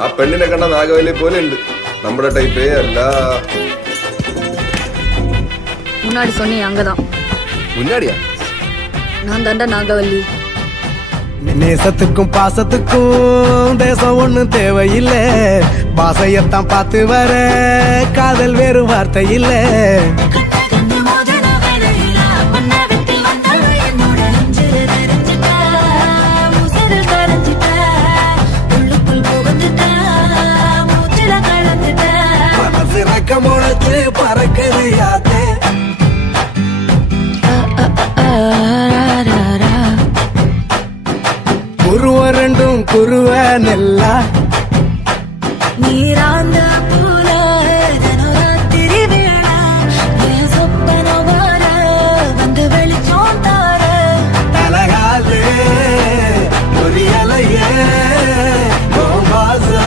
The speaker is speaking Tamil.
ആ പെണ്ണിനെ കണ്ട നാഗവല്ലി പോലെ ഉണ്ട്. നമ്മുടെ ടൈപ്പേ അല്ല. முன்னாடி சொன்னீங்க அங்கதான். முன்னாடியா? நான் தாண்டா நாகவல்லி. நேசத்துக்கும் பாசத்துக்கும் தேசம் ஒண்ணும் தேவையில்லை. பாசையத்தான் பார்த்து வர காதல் வேறு வார்த்தை இல்லை. மனசு பறக்குது யாத்தே. குருவ ரெண்டும் குருவ நெல்லா நீராந்த